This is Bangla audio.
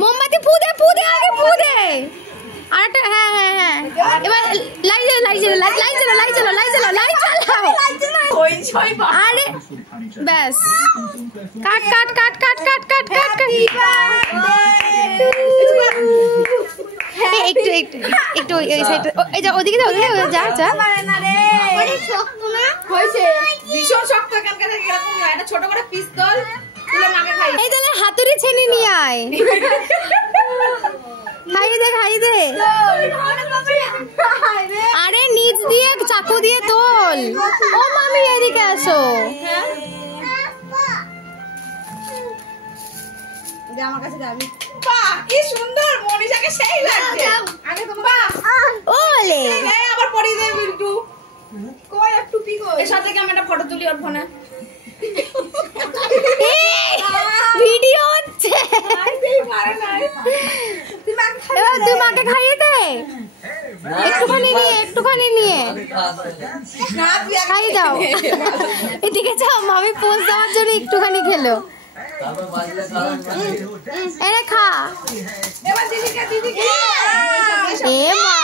মোমবাতি ফু দে আগে ফু দে আরেকটা হ্যাঁ এবার লাই চালাও আরে ব্যাস কাট একটু এই সাইডে এই যা ওদিকে যা ভীষণ শক্ত একটা ছোট করে পিস্তল তুলে মাকে খাই এই তাহলে হাতুড়ি ছেনি নিয়ে আয় খাইয়ে দে আরে নিচ দিয়ে চাকু দিয়ে তোল ও মামি এদিকে আসো আমার কাছে যাবি বাহ কি সুন্দর মনীষাকে সেই লাগছে আগে তো বাহ ওলে এই আবার পরিয়ে দে বিল্টু কই একটু পিকো এর সাথে কি আমি একটা ফটো তুলি ওর ফোনে ভিডিও হচ্ছে তুই মাকে খাইয়ে দে একটুখানি নিয়ে খাইয়ে দাও এদিকে যাও মামি পোজ দেওয়ার জন্য একটুখানি খেলো এনে খা এবার দিদিকে এ মা